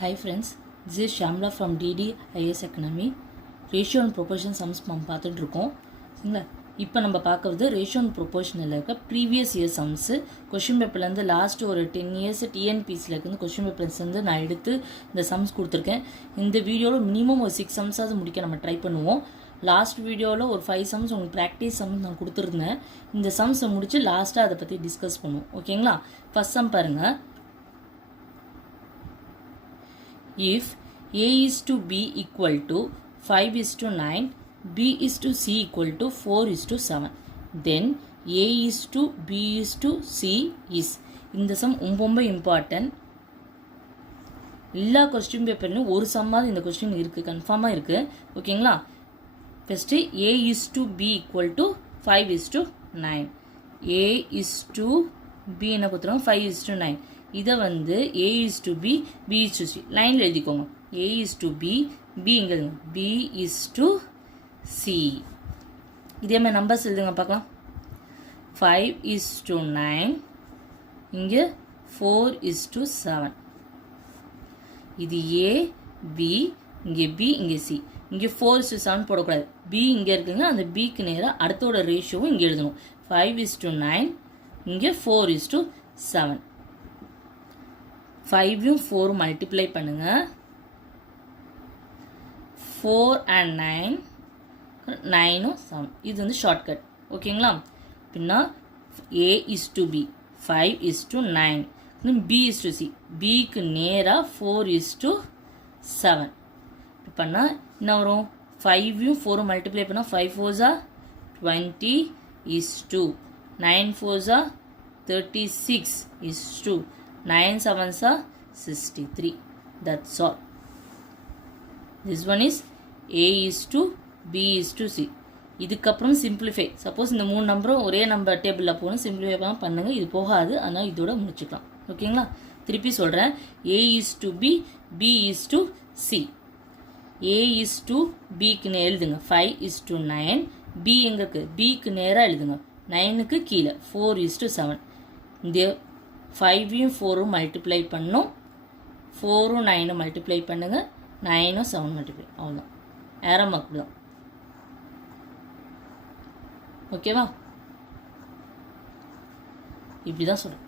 Hi friends, this is Shamla from DDIS Academy. Ratio and proportion sums பார்த்துட்டு இருக்கோம். சரிங்களா? இப்போ நம்ம பார்க்கறது ரேஷியோ அண்ட் ப்ரொபோர்ஷனில் இருக்க ப்ரீவியஸ் இயர் சம்ஸு கொஷின் பேப்பர்லேருந்து லாஸ்ட் ஒரு 10 இயர்ஸ் டிஎன்பிசியில் இருந்து கொஷின் பேப்பர்ஸ்லேருந்து நான் எடுத்து இந்த சம்ஸ் கொடுத்துருக்கேன். இந்த வீடியோவில் மினிமம் ஒரு 6 சம்ஸாவது முடிக்க நம்ம ட்ரை பண்ணுவோம். லாஸ்ட் வீடியோவில் ஒரு 5 சம்ஸ் உங்களுக்கு ப்ராக்டிஸ் சம்ஸ் நான் கொடுத்துருந்தேன். இந்த சம்ஸை முடித்து லாஸ்ட்டாக அதை பற்றி டிஸ்கஸ் பண்ணுவோம். ஓகேங்களா? ஃபஸ்ட் சம் பாருங்கள். If A is to B equal to 5 is to 9, B is to C equal to 4 is to 7, then A is to B is to C is. இந்த சம் ரொம்ப இம்பார்ட்டன்ட். எல்லா question பேப்பர்லையும் ஒரு சம்மாவது இந்த question இருக்குது, கன்ஃபார்மாக இருக்குது. ஓகேங்களா? First A is to B equal to 5 is to 9. A is to B என்ன கொடுத்துருவோம்? 5 is to 9. இதை வந்து A is to B, B is to C லைனில் எழுதிக்கோங்க. A is to B, B இங்கே எழுதுங்க. B is to C. இதே மாதிரி நம்பர்ஸ் எழுதுங்க பார்க்கலாம். 5 is to 9, இங்கே 4 is to 7. இது A, B, இங்கே B, இங்கே C. இங்கே 4 is to 7 போடக்கூடாது. B இங்கே இருக்குங்க, அந்த Bக்கு நேராக அடுத்தோட ரேஷியோவும் இங்கே எழுதணும். 5 is to 9, இங்கே 4 is to 7. 5யும் 4 மல்டிப்ளை பண்ணுங்க. 4 and 9, 9ம் 7. இது வந்து ஷார்ட்கட். ஓகேங்களா? பின்னா A is to B, 5 is to 9, B is to C, Bக்கு நேராக 4 is to 7. பண்ணால் என்ன வரும்? 5யும் 4 மல்டிப்ளை பண்ணால் 5 4s are 20 is to 9 4s are 36 is to 9 7s are 63. That's all. This one is A is to B is to C. இதுக்கப்புறம் simplify. Suppose இந்த 3 நம்பரும் ஒரே நம்பர் டேபிளில் போகணும், சிம்பிளிஃபை பண்ணுங்க. இது போகாது, ஆனால் இதோட முடிச்சுக்கலாம். ஓகேங்களா? திருப்பி சொல்கிறேன். A is to B, B is to C. A is to Bக்கு எழுதுங்க. 5 is to 9. B எங்களுக்கு Bக்கு நேராக எழுதுங்க. 9க்கு கீழே 4 is to 7. இந்த 5யும் 4ம் மல்டிப்ளை பண்ணும். 4ம் 9ம் மல்டிப்ளை பண்ணுங்க. 9ம் 7 மல்டிப்ளை. அவ்வளோதான். ஏரோ மார்க் தான். ஓகேவா? இப்படி தான் சொல்கிறேன்.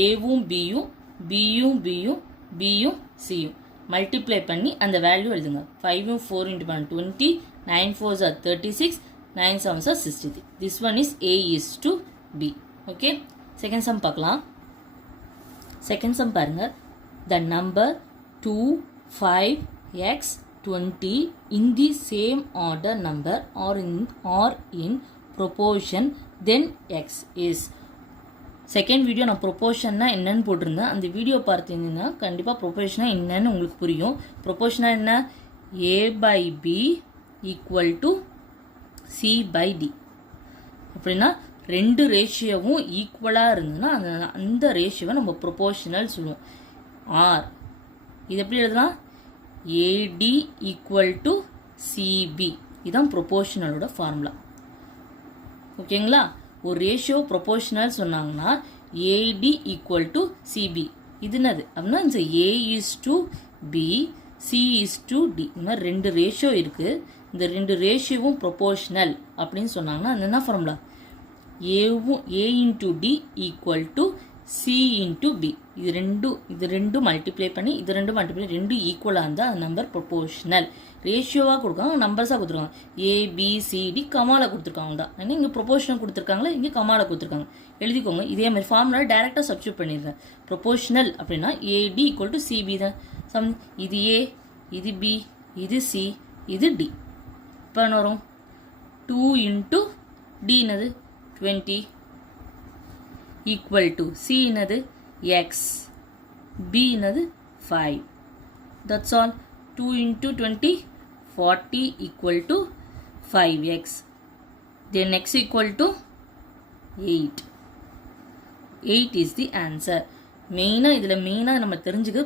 ஏவும் பியும், பியும் பியும், பியும் சியும் மல்டிப்ளை பண்ணி அந்த வேல்யூ எழுதுங்க. 5யும் 4 இன்ட்டு பண்ண 20, 9 4s are 36, 9 7s are 63. This one is A is to B. Okay? Second sum பார்க்கலாம். செகண்ட் சம் பாருங்க. The number 2, 5, x, 20 in the same order number or in proportion then x is. Second video நான் ப்ரொப்போர்ஷன்னா என்னன்னு போட்டிருந்தேன். அந்த video பார்த்தீங்கன்னா கண்டிப்பாக ப்ரொப்போர்ஷனா என்னன்னு உங்களுக்கு புரியும். ப்ரொப்போர்ஷனா என்ன? A by B equal to C by D. அப்படின்னா ரெண்டு ரேஷியோவும் ஈக்குவலாக இருந்ததுன்னா அந்த ரேஷியோவை நம்ம ப்ரொப்போர்ஷனல் சொல்லுவோம். ஆர் இது எப்படி எழுதலாம்? AD equal to CB. இதுதான் ப்ரொப்போர்ஷனலோட ஃபார்முலா. ஓகேங்களா? ஒரு ரேஷியோ ப்ரொப்போர்ஷனல் சொன்னாங்கன்னா AD ஈக்குவல் டு CB. இது என்னது அப்படின்னா இந்த A is to B, C is to D. இந்த மாதிரி ரெண்டு ரேஷியோ இருக்குது. இந்த ரெண்டு ரேஷியோவும் ப்ரொப்போர்ஷனல் அப்படின்னு சொன்னாங்கன்னா அது என்ன formula? A into D equal to C into B. இது ரெண்டும் மல்டிப்ளை பண்ணி இது ரெண்டும் மல்டிப்ளை ரெண்டும் ஈக்குவலாக இருந்தால் அது நம்பர் ப்ரொப்போர்ஷனல். ரேஷியோவாக கொடுக்காங்க, நம்பர்ஸாக கொடுத்துருக்காங்க. ABCD கமாவில் கொடுத்துருக்காங்க தான். ஏன்னா இங்கே ப்ரொப்போர்ஷனல் கொடுத்துருக்காங்களா, இங்கே கமாவில் கொடுத்துருக்காங்க. எழுதிக்கோங்க. இதே மாதிரி ஃபார்முலா டேரெக்டாக சப்ஸ்டியூட் பண்ணிடுறேன். ப்ரொப்போர்ஷனல் அப்படின்னா AD equal to CB தான். இது A, இது B, இது C, இது D. இப்போ என்ன வரும்? 2 into D என்னது? 20 equal to C என்னது? X, B என்னது? 5. That's all. 2 into 20, 40 equal to 5x. Then x equal to 8. 8 is the answer. மெயினாக இதில் மெயினாக நம்ம தெரிஞ்சுக்க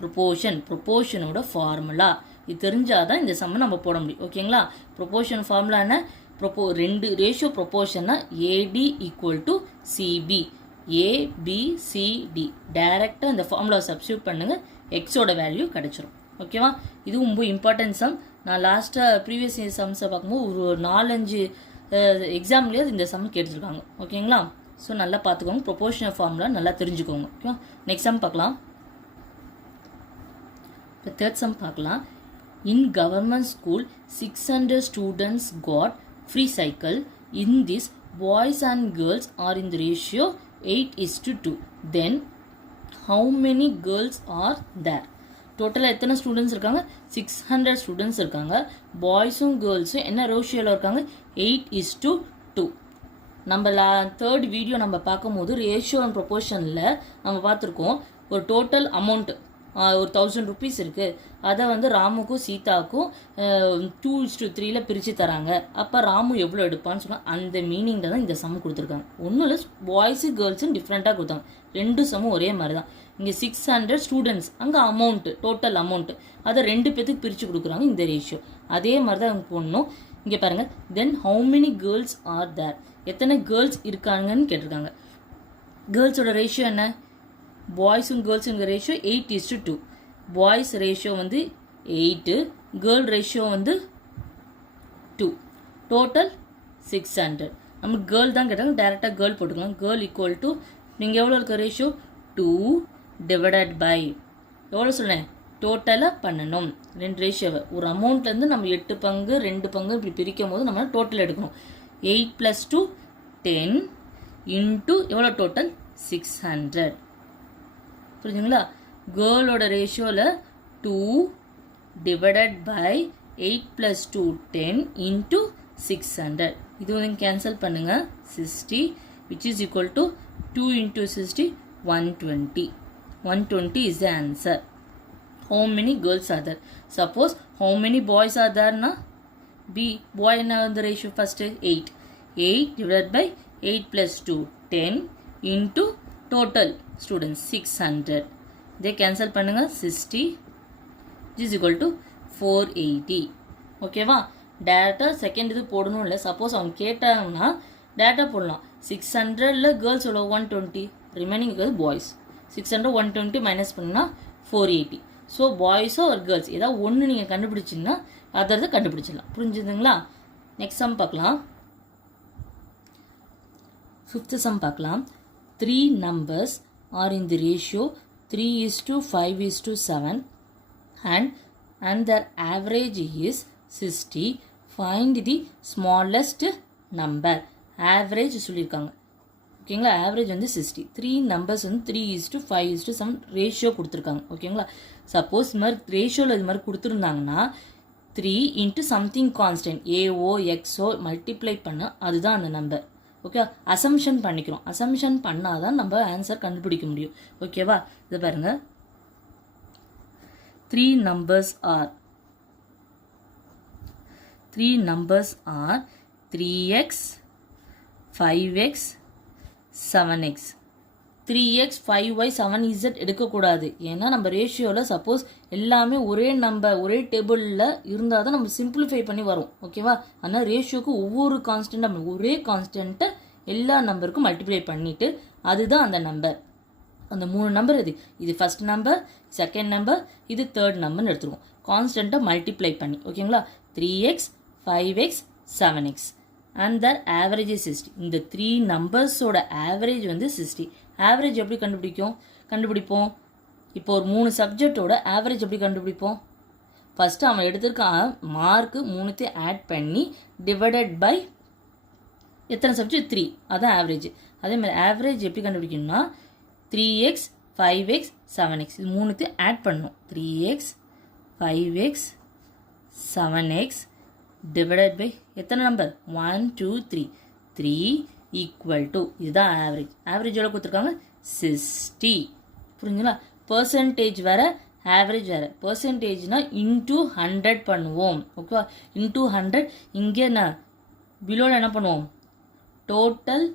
ப்ரொப்போர்ஷனோட ஃபார்முலா இது தெரிஞ்சாதான் இந்த சம்மை நம்ம போட முடியும். ஓகேங்களா? ப்ரொப்போர்ஷன் ஃபார்முலா என்ன? ரெண்டு ரேஷியோ ப்ரொப்போர்ஷன்னா AD equal to CB. ABCD டைரெக்டாக இந்த ஃபார்முலா சப்ஸ்டியூட் பண்ணுங்கள், எக்ஸோட வேல்யூ கிடச்சிரும். ஓகேவா? இது ரொம்ப இம்பார்ட்டன்ட் சம். நான் லாஸ்ட்டாக ப்ரீவியஸ் இயர் சம்ஸை பார்க்கும்போது ஒரு 4-5 எக்ஸாம்லேயே இந்த சம் கேட்டுருக்காங்க. ஓகேங்களா? ஸோ நல்லா பார்த்துக்கோங்க, ப்ரொபோர்ஷனல் ஃபார்முலா நல்லா தெரிஞ்சுக்கோங்க. ஓகேவா? நெக்ஸ்ட் சம் பார்க்கலாம். இப்போ தேர்ட் சம் பார்க்கலாம். In government school, 600 students got free cycle. In this, boys and girls are in the ratio 8:2. Then, how many girls are there? டோட்டலாக எத்தனை ஸ்டூடெண்ட்ஸ் இருக்காங்க? 600 ஸ்டூடெண்ட்ஸ் இருக்காங்க. பாய்ஸும் கேர்ள்ஸும் என்ன ரேஷியோவில் இருக்காங்க? 8:2. நம்ம தேர்ட் வீடியோ நம்ம பார்க்கும்போது ரேஷியோ அண்ட் ப்ரொபோர்ஷனில் நம்ம பார்த்துருக்கோம். ஒரு டோட்டல் அமௌண்ட் ஒரு 1000 rupees இருக்குது. அதை வந்து ராமுக்கும் சீதாவுக்கும் 2:3 பிரித்து தராங்க. அப்போ ராமு எவ்வளோ எடுப்பான்னு சொன்னால் அந்த மீனிங்கில் தான் இந்த சம் கொடுத்துருக்காங்க. ஒன்றும் இல்லை, பாய்ஸு கேர்ள்ஸுன்னு டிஃப்ரெண்ட்டாக கொடுத்தாங்க. 2 சம்மும் ஒரே மாதிரி தான். இங்கே 600 ஸ்டூடெண்ட்ஸ், அங்கே அமௌண்ட்டு டோட்டல் அமௌண்ட்டு அதை 2 பேத்துக்கு பிரித்து கொடுக்குறாங்க இந்த ரேஷியோ. அதே மாதிரி தான் அவங்க போடணும். இங்கே பாருங்கள், then how many girls are there, எத்தனை கேர்ள்ஸ் இருக்காங்கன்னு கேட்டிருக்காங்க. கேர்ள்ஸோட ரேஷியோ என்ன? பாய்ஸும் கேர்ள்ஸுங்கிற ரேஷியோ 8:2. பாய்ஸ் ரேஷியோ வந்து 8, கேர்ள் ரேஷியோ வந்து 2, டோட்டல் 600. நம்ம கேர்ள் தான் கேட்டாங்க, டேரெக்டாக கேர்ள் போட்டுக்கலாம். கேர்ள் ஈக்குவல் டு நீங்கள் எவ்வளோ இருக்க ரேஷியோ 2 டிவைடட் பை எவ்வளோ சொன்னேன்? டோட்டலாக பண்ணணும் 2 ரேஷியோவை. ஒரு அமௌண்ட்லேருந்து நம்ம 8 பங்கு 2 பங்கு இப்படி பிரிக்கும் போது நம்ம டோட்டல் எடுக்கணும். 8 + 2 10 இன்ட்டு எவ்வளோ டோட்டல்? 600. புரிஞ்சுங்களா? கேர்ளோட ரேஷியோவில் 2 டிவைடட் பை 8 + 2 10 இன்ட்டு 600. இது வந்து கேன்சல் பண்ணுங்கள். 60 which is equal to 2 into 60 120. 120 is the answer. How many girls are there? Suppose how many boys are there na? B boy na the ratio first 8. 8 divided by 8 + 2 10 into total students 600. They cancel பண்ணுங்க. 60 is equal to 480. ஓகேவா? டேரக்டாக second இது போடணும் இல்லை. Suppose அவங்க கேட்டாங்கன்னா டேரக்டாக போடலாம். 600ல் கேர்ள்ஸ் எவ்வளோ? 120. ரிமைனிங் இருக்கிறது பாய்ஸ். 600 120 மைனஸ் பண்ணால் 480. ஸோ பாய்ஸோ ஒரு கேர்ள்ஸ் ஏதாவது ஒன்று நீங்கள் கண்டுபிடிச்சிங்கன்னா அதை கண்டுபிடிச்சிடலாம். புரிஞ்சுதுங்களா? நெக்ஸ்ட் சம் பார்க்கலாம். 5th சம் பார்க்கலாம். 3 numbers are in the ratio 3:5:7 and their average is 60. Find the smallest number. Average சொல்லியிருக்காங்க. ஓகேங்களா? ஆவரேஜ் வந்து 60. 3 numbers வந்து 3:5:7 ரேஷியோ கொடுத்துருக்காங்க. ஓகேங்களா? சப்போஸ் இது மாதிரி ரேஷியோவில் இது மாதிரி கொடுத்துருந்தாங்கன்னா 3 into something constant ஏஓ எக்ஸோ மல்டிப்ளை பண்ண அதுதான் அந்த நம்பர். ஓகே, அசம்ஷன் பண்ணிக்கிறோம். அசம்ஷன் பண்ணால் தான் நம்ம ஆன்சர் கண்டுபிடிக்க முடியும். ஓகேவா? இதை பாருங்க. 3 numbers are 3x 5x 7x. 3x 5y 7z எடுக்கக்கூடாது. ஏன்னா நம்ம ரேஷியோவில் சப்போஸ் எல்லாமே ஒரே நம்பர் ஒரே டேபிளில் இருந்தால் தான் நம்ம சிம்பிளிஃபை பண்ணி வரும். ஓகேவா? ஆனால் ரேஷியோக்கு ஒவ்வொரு கான்ஸ்டன்ட் ஒரே கான்ஸ்டன்ட்டை எல்லா நம்பருக்கும் மல்டிப்ளை பண்ணிவிட்டு அதுதான் அந்த நம்பர். அந்த 3 நம்பர் இது ஃபர்ஸ்ட் நம்பர், செகண்ட் நம்பர், இது தேர்ட் நம்பர்னு எடுத்துருவோம். கான்ஸ்டன்ட்டை மல்டிப்ளை பண்ணி. ஓகேங்களா? 3x 5x 7x and their average is 60. இந்த 3 நம்பர்ஸோட ஆவரேஜ் வந்து 60. ஆவரேஜ் எப்படி கண்டுபிடிப்போம்? இப்போ ஒரு 3 சப்ஜெக்டோட ஆவரேஜ் எப்படி கண்டுபிடிப்போம்? ஃபஸ்ட்டு அவன் எடுத்திருக்கான் மார்க்கு 3 ஆட் பண்ணி டிவைடட் பை எத்தனை சப்ஜெக்ட்? 3. அதான் ஆவரேஜ். அதே மாதிரி ஆவரேஜ் எப்படி கண்டுபிடிக்கணும்னா 3x 5x 7x இது 3 ஆட் பண்ணணும். 3x 5x 7x divided by எத்தனை நம்பர்? 1 2 3. 3 ஈக்குவல் டு இதுதான் ஆவரேஜ். ஆவரேஜ் எவ்வளோ கொடுத்துருக்காங்க? 60. புரிஞ்சுங்களா? பர்சன்டேஜ் வேறு, ஆவரேஜ் வேறு. பர்சன்டேஜ்னா இன்டூ 100 பண்ணுவோம். ஓகேவா? இன்டூ 100. இங்கே என்ன பிலோவில் என்ன பண்ணுவோம்? டோட்டல்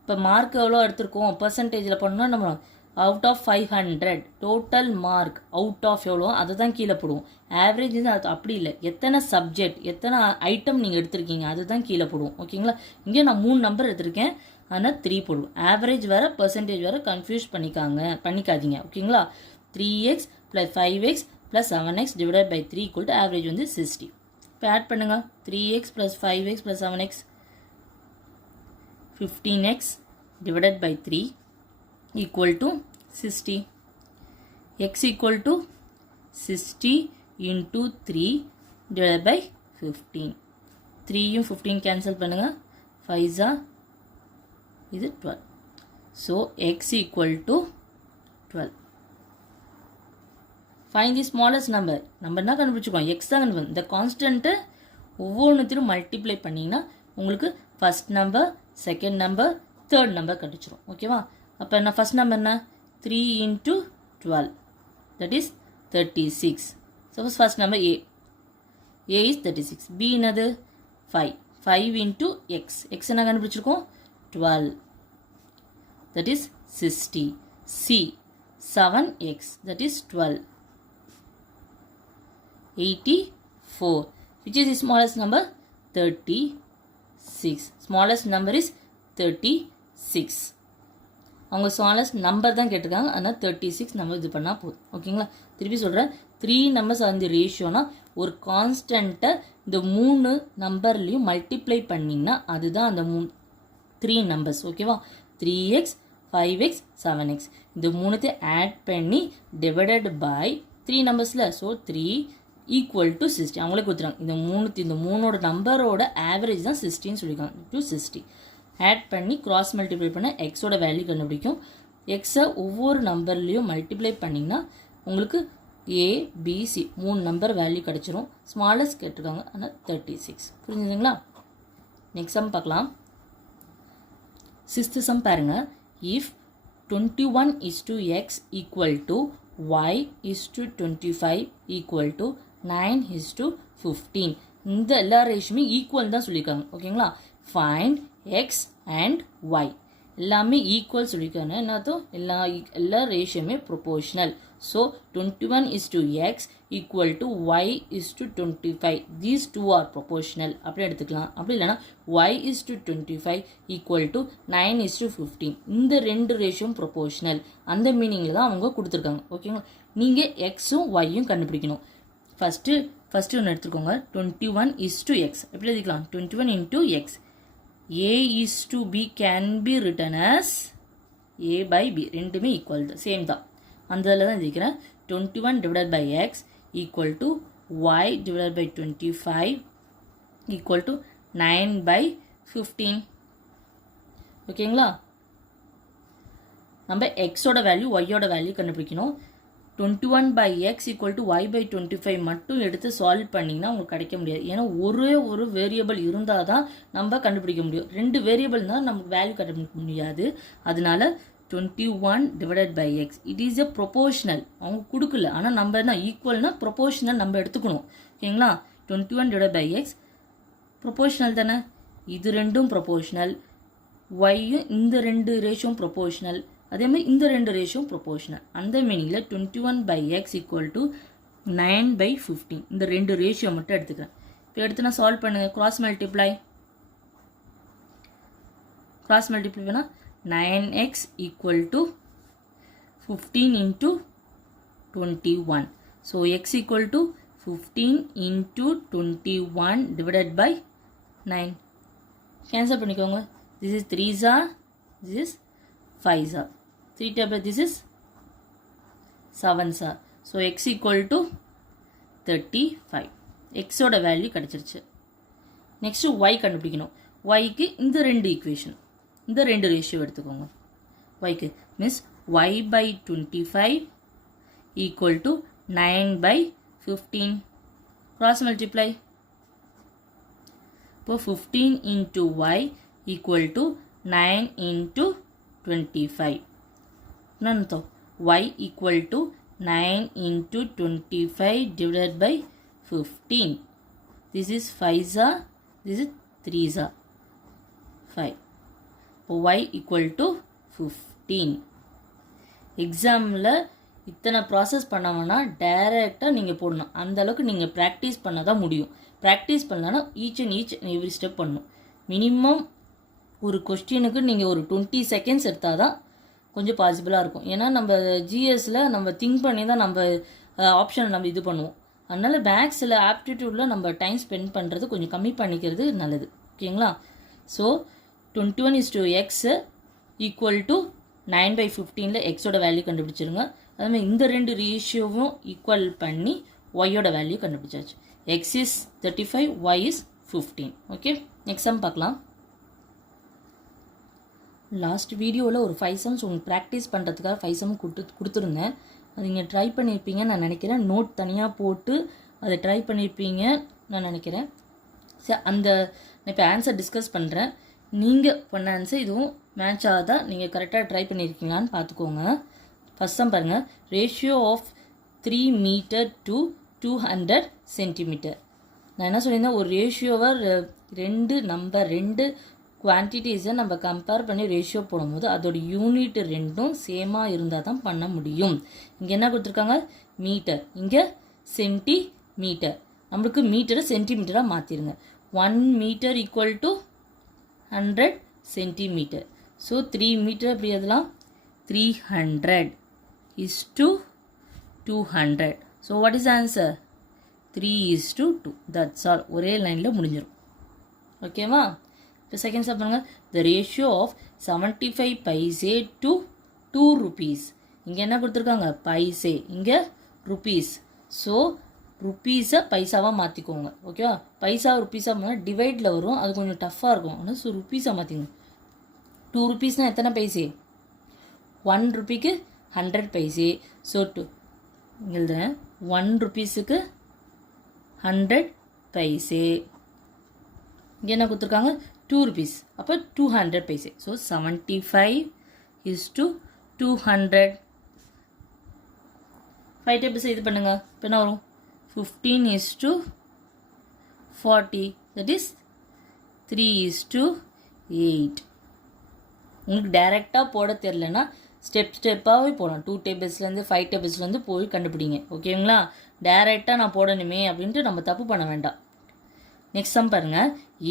இப்போ மார்க் எவ்வளோ எடுத்திருக்கோம் பர்சன்டேஜில் பண்ணோம்னா நம்ம out of 500 total mark out of எவ்வளோ அதை தான் கீழே போடுவோம். ஆவரேஜ் அது அப்படி இல்லை, எத்தனை சப்ஜெக்ட் எத்தனை ஐட்டம் நீங்கள் எடுத்திருக்கீங்க அதுதான் கீழே போடுவோம். ஓகேங்களா? இங்கே நான் 3 நம்பர் எடுத்திருக்கேன். ஆனால் 3 போடுவோம். ஆவரேஜ் வேறு பர்சன்டேஜ் வேறு கன்ஃபியூஸ் பண்ணிக்காதீங்க. ஓகேங்களா? 3x + 5x + 7x divided by 3 equal to average வந்து 60. இப்போ ஆட் பண்ணுங்கள். 3x + 5x + 7x 15x divided by 3 equal to 60. X equal to 60 into 3 divided by 15. 3 15 cancel பண்ணுங்க. 5 are இது 12. So x equal to 12. Find the smallest number. நம்பர்னா கண்டுபிடிச்சுக்கோங்க. x தான் கண்டுபிடிக்கும். இந்த கான்ஸ்டன்ட்டை ஒவ்வொன்றுத்திலும் multiply பண்ணிங்கன்னா உங்களுக்கு first number, second number, third number கிடச்சிரும். ஓகேவா? அப்போ என்ன ஃபர்ஸ்ட் நம்பர் என்ன? 3 into 12 that is 36. Suppose first number a is 36. b என்னது 5. 5 into x. x என்ன கண்டுபிடிச்சிருக்கோம்? 12 that is 60. c 7x that is 12. 84. Which is the smallest number? 36. Smallest number is 36. அவங்க smallest number தான் கேட்டிருக்காங்க. ஆனால் 36 நம்ம இது பண்ணால் போதும். ஓகேங்களா? திருப்பி சொல்கிறேன். 3 numbers அந்த ரேஷியோனா ஒரு கான்ஸ்டண்ட்டை இந்த 3 நம்பர்லையும் மல்டிப்ளை பண்ணிங்கன்னா அதுதான் அந்த 3 numbers. ஓகேவா? 3x 5x 7x இந்த மூணுத்தை ஆட் பண்ணி டிவைடட் பை 3 நம்பர்ஸில். So 3 equal to 60. அவங்களே கொடுத்துறாங்க. இந்த மூணோட நம்பரோட ஆவரேஜ் தான் 60ன்னு சொல்லியிருக்காங்க. டு 60 ஆட் பண்ணி கிராஸ் மல்டிப்ளை பண்ண எக்ஸோட வேல்யூ கண்டுபிடிக்கும். எக்ஸை ஒவ்வொரு நம்பர்லேயும் மல்டிப்ளை பண்ணிங்கன்னா உங்களுக்கு ஏபிசி 3 நம்பர் வேல்யூ கிடச்சிரும். ஸ்மாலஸ்ட் கேட்டிருக்காங்க. ஆனால் 36. புரிஞ்சுதுங்களா? நெக்ஸ்ட் சம் பார்க்கலாம். 6th சம் பாருங்கள். If 21 is to x equal to y is to 25 equal to 9 is to 15. இந்த எல்லா ரேஷியுமே ஈக்குவல் தான் சொல்லியிருக்காங்க. ஓகேங்களா? ஃபைண்ட் எக்ஸ் அண்ட் ஒய் எல்லாமே ஈக்குவல் சொல்லியிருக்காங்க. என்னதும் எல்லா ரேஷியுமே proportional. So 21 is to x equal to y is to 25. These two are proportional. அப்படி எடுத்துக்கலாம். அப்படி இல்லைனா y is to 25 equal to 9 is to 15. இந்த ரெண்டு ரேஷியும் ப்ரொபோர்ஷனல். அந்த மீனிங்கில் தான் அவங்க கொடுத்துருக்காங்க. ஓகேங்களா? நீங்கள் எக்ஸும் ஒய்யும் கண்டுபிடிக்கணும். ஃபஸ்ட்டு ஒன்று எடுத்துக்கோங்க. 21 is to x எப்படி எழுதிக்கலாம்? 21 into x. a is to b can be written as a by b. ரெண்டுமே ஈக்குவல் தான், சேம் தான். அந்த இதில் தான் எழுதிக்கிறேன். 21 divided by x equal to y divided by 25 equal to 9 by 15. ஓகேங்களா? நம்ம எக்ஸோட வேல்யூ ஒய்யோட வேல்யூ கண்டுபிடிக்கணும். 21 by x equal to y by 25 மட்டும் எடுத்து சால்வ் பண்ணிங்கன்னா உங்களுக்கு கிடைக்க முடியாது. ஏன்னா ஒரே ஒரு வேரியபிள் இருந்தால் தான் நம்ம கண்டுபிடிக்க முடியும். 2 வேரியபிள் தான் நமக்கு வேல்யூ கண்டுபிடிக்க முடியாது. அதனால 21 divided by x it is a proportional. அவங்க கொடுக்கல, ஆனால் நம்ம என்ன ஈக்குவல்னா ப்ரொபோர்ஷனல் நம்ம எடுத்துக்கணும். ஓகேங்களா? 21 divided by x ப்ரொபோர்ஷனல் தானே. இது ரெண்டும் ப்ரொபோர்ஷனல். ஒய்யும் இந்த ரெண்டு ரேஷியும் ப்ரொபோர்ஷனல். அதே மாதிரி இந்த ரெண்டு ரேஷியும் ப்ரொபோர்ஷனல். அந்த மீனிங்கில் 21 by x equal to 9 by 15. இந்த ரெண்டு ரேஷியோ மட்டும் எடுத்துக்கிறேன். இப்போ எடுத்து நான் சால்வ் பண்ணுங்கள். கிராஸ் மல்டிப்ளை பண்ணால் 9x equal to 15 into 21. So x equal to 15 into 21 divided by 9. Cancel பண்ணிக்கோங்க. This is 3s are, this is 5s are. 3 table, this is 7s are. So x equal to 35. x ஓட value கிடைச்சிருச்சு. Next y கண்டுபிடிக்கணும். yக்கு இந்த ரெண்டு equation, இந்த ரெண்டு ratio எடுத்துக்கோங்க. yக்கு means y by 25 equal to 9 by 15. Cross multiply. இப்போ 15 into y equal to 9 into 25. Nanto y equal to 9 into 25 divided by 15. This is 5s, this is 3s. 5. y equal to 15. எக்ஸாமில் இத்தனை process பண்ணாமன்னா டைரெக்டாக நீங்கள் போடணும். அந்தளவுக்கு நீங்கள் practice பண்ண தான் முடியும். ப்ராக்டிஸ் பண்ணலன்னா ஈச் அண்ட் எவ்ரி ஸ்டெப் பண்ணணும். மினிமம் ஒரு கொஸ்டினுக்கு நீங்கள் ஒரு 20 செகண்ட்ஸ் எடுத்தால் தான் கொஞ்சம் பாசிபிளாக இருக்கும். ஏன்னா நம்ம ஜிஎஸில் நம்ம திங்க் பண்ணி தான் நம்ம ஆப்ஷனை நம்ம இது பண்ணுவோம். அதனால் மேக்ஸில் ஆப்டிடியூடில் நம்ம டைம் ஸ்பெண்ட் பண்ணுறது கொஞ்சம் கம்மி பண்ணிக்கிறது நல்லது. ஓகேங்களா? ஸோ 21:x ஈக்குவல் டு 9/15 எக்ஸோட வேல்யூ கண்டுபிடிச்சிருங்க. அதுமாதிரி இந்த ரெண்டு ரேஷியோவும் ஈக்குவல் பண்ணி ஒய்யோட வேல்யூ கண்டுபிடிச்சாச்சு. X is 35, y is 15. Okay, next sum பார்க்கலாம். லாஸ்ட் வீடியோவில் ஒரு 5 சம்ஸ் உங்களுக்கு ப்ராக்டிஸ் பண்ணுறதுக்காக 5 சம் கொடுத்துருந்தேன். அது நீங்கள் ட்ரை பண்ணியிருப்பீங்கன்னு நான் நினைக்கிறேன். நோட் தனியாக போட்டு அதை ட்ரை பண்ணியிருப்பீங்க நான் நினைக்கிறேன். சரி, அந்த நான் இப்போ ஆன்சர் டிஸ்கஸ் பண்ணுறேன். நீங்கள் பண்ண ஆன்சர் இதுவும் மேட்ச் ஆகுதா, நீங்கள் கரெக்டாக ட்ரை பண்ணியிருக்கீங்களான்னு பார்த்துக்கோங்க. ஃபஸ்ட் சம் பாருங்கள். Ratio of 3 metre to 200 centimetre. நான் என்ன சொல்லியிருந்தேன், ஒரு ரேஷியோவை ரெண்டு குவான்டிட்டிஸை நம்ம கம்பேர் பண்ணி ரேஷியோ போடும்போது அதோட யூனிட் ரெண்டும் சேமாக இருந்தால் தான் பண்ண முடியும். இங்கே என்ன கொடுத்துருக்காங்க, மீட்டர், இங்கே சென்டிமீட்டர். நம்மளுக்கு மீட்டரை சென்டிமீட்டராக மாற்றிடுங்க. 1 metre equal to 100 centimetre. So 3 metre எப்படி அதெல்லாம் 300 is to 200. So what is answer? 3:2. That's all. ஒரே லைனில் முடிஞ்சிடும். ஓகேவா? இப்போ செகண்ட் சம் பாருங்க. The ratio of 75 paise to 2 rupees. இங்கே என்ன கொடுத்துருக்காங்க, பைசே, இங்கே ருபீஸ். ஸோ ருப்பீஸை பைசாவாக மாற்றிக்கோங்க. ஓகேவா? பைசா ருப்பீஸாக டிவைடில் வரும், அது கொஞ்சம் டஃப்பாக இருக்கும். ஆனால் ஸோ ருப்பீஸாக மாற்றிங்க. 2 rupeesனால் எத்தனை பைசே? 1 ரூபிக்கு 100 பைசே. ஸோ இங்கே 1 rupeesக்கு 100 பைசே. இங்கே என்ன கொடுத்துருக்காங்க, 2 rupees. அப்போ 200 பைசே. ஸோ 75:200. 5 டேபிள்ஸ் இது பண்ணுங்க. இப்போ என்ன வரும், 15:40. That is 3:8. உங்களுக்கு டைரெக்டாக போட தெரிலனா ஸ்டெப்பாகவே போடலாம். 2 டேபிள்ஸ்லேருந்து 5 டேபிள்ஸ்லேருந்து போய் கண்டுபிடிங்க. ஓகேங்களா? டைரெக்டாக நான் போடணுமே அப்படின்ட்டு நம்ம தப்பு பண்ண வேண்டாம். நெக்ஸ்ட் சம் பாருங்க.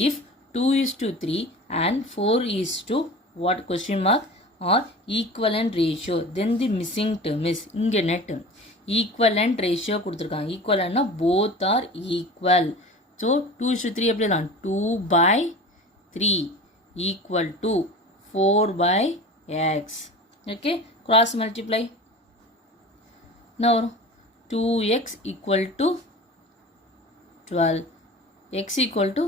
If 2:3 and 4:, what question mark or equivalent ratio, then the missing term is, இங்கே என்ன term, equivalent ratio கொடுத்துருக்காங்க. ஈக்குவலன்னா both are equal. ஸோ 2:3 எப்படி தான் 2/3 equal to 4/x. Okay, cross multiply. என்ன வரும், 2x equal to 12. x equal to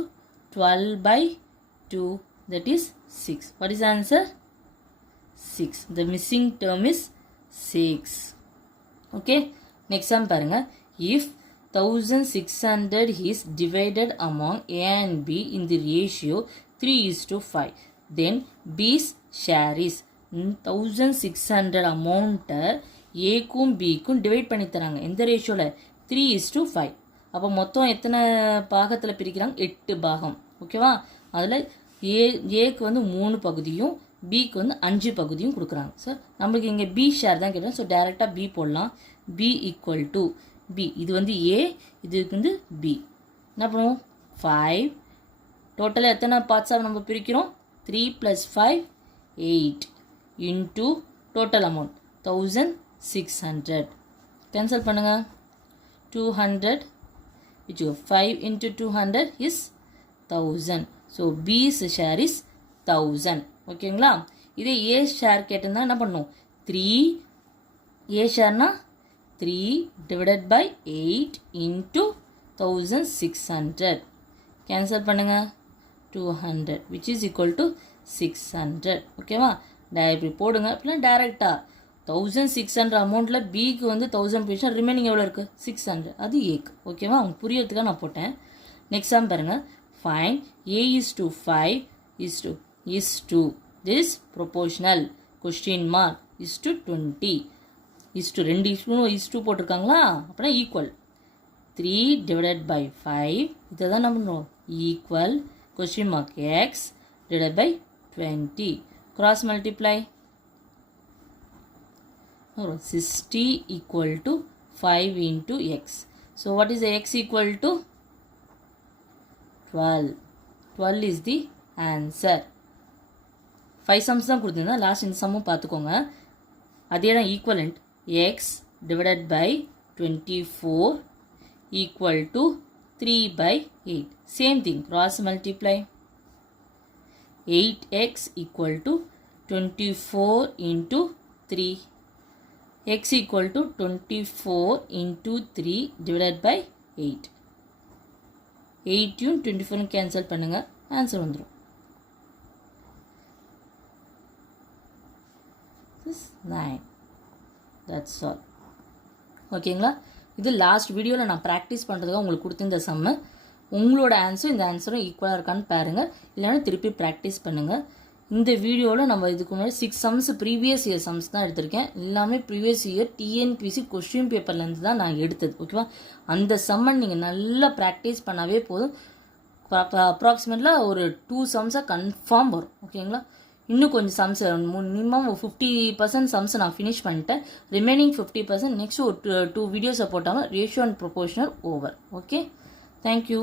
12/2, that is 6. What is the answer? 6. The missing term is 6. Okay, next sum பாருங்க. If 1600 is divided among A and B in the ratio 3:5, then B's share is 1600 amount ஏக்கும் பிக்கும் divide பண்ணி தராங்க. எந்த ரேஷியோவில்? 3:5. அப்போ மொத்தம் எத்தனை பாகத்தில் பிரிக்கிறாங்க? 8 பாகம். ஓகேவா? அதில் ஏக்கு வந்து 3 பகுதியும் பிக்கு வந்து 5 பகுதியும் கொடுக்குறாங்க. சார் நம்மளுக்கு இங்கே பி ஷேர் தான் கேட்டோம். ஸோ டேரெக்டாக பி போடலாம். பி ஈக்குவல் டு பி, இது வந்து ஏ, இதுக்கு வந்து பி. என்ன பண்ணுவோம், 5. டோட்டலாக எத்தனை பார்ட்ஸாக நம்ம பிரிக்கிறோம்? 3 + 5 8 இன்ட்டு டோட்டல் அமௌண்ட் 1600. கேன்சல் பண்ணுங்கள். 200 which 5 into 200 is 1000. So B's share is 1000. ஓகேங்களா? இதே A ஷேர் கேட்டிருந்தா என்ன பண்ணும், 3 A ஷேர்னா 3 divided by 8 into 1600. Cancel பண்ணுங்க. 200 which is equal to 600. ஓகேவா? இப்படி போடுங்க. அப்படின்னா டைரெக்டாக 1600 அமௌண்ட்டில் பிக்கு வந்து 1000 போயிடுச்சுன்னா ரிமைனிங் எவ்வளோ இருக்குது, 600. அது ஏக்கு. ஓகேவா? அவங்க புரியறதுக்காக நான் போட்டேன். நெக்ஸ்ட் சம் பாருங்கள். Fine A:5 is to this proportional question mark is to 20 is to 2 போட்டிருக்காங்களா? அப்படின்னா ஈக்குவல் 3 divided by 5. இதை தான் நம்ம பண்ணுவோம், equal question mark x divided by 20. Cross multiply. 60 equal to 5 into x. So what is the x equal to? 12. 12 is the answer. 5 sums தான் கொடுத்துருந்தேன். லாஸ்ட் இந்த சம்மும் பார்த்துக்கோங்க. அதே தான் equivalent. X divided by 24 equal to 3/8. Same thing, cross multiply. 8x equal to 24 into 3. X equal to 24 into 3 divided by 8. 8 24 cancel பண்ணுங்க, answer வந்துடும். This 9. That's all. ஓகேங்களா? இது லாஸ்ட் வீடியோவில் நான் ப்ராக்டிஸ் பண்ணுறதுக்காக உங்களுக்கு கொடுத்திருந்த சம்மு. உங்களோட ஆன்சரும் இந்த ஆன்சரும் ஈக்குவலாக இருக்கான்னு பாருங்கள், இல்லைன்னா திருப்பி ப்ராக்டிஸ் பண்ணுங்கள். இந்த வீடியோவில் நம்ம இதுக்கு முன்னாடி 6 சம்ஸ் ப்ரீவியஸ் இயர் சம்ஸ் தான் எடுத்திருக்கேன். எல்லாமே ப்ரீவியஸ் இயர் டிஎன்பிசி கொஸ்டின் பேப்பர்லேருந்து தான் நான் எடுத்தது. ஓகேவா? அந்த சம்மை நீங்கள் நல்லா ப்ராக்டிஸ் பண்ணாவே போதும். அப்ராக்சிமேட்லாக ஒரு 2 சம்ஸாக கன்ஃபார்ம் வரும். ஓகேங்களா? இன்னும் கொஞ்சம் சம்ஸ் மினிமம் 50% சம்ஸ் நான் ஃபினிஷ் பண்ணிட்டேன். ரிமைனிங் 50% நெக்ஸ்ட் ஒரு 2 வீடியோஸை போட்டாமல் ratio and proportional over. Okay, thank you.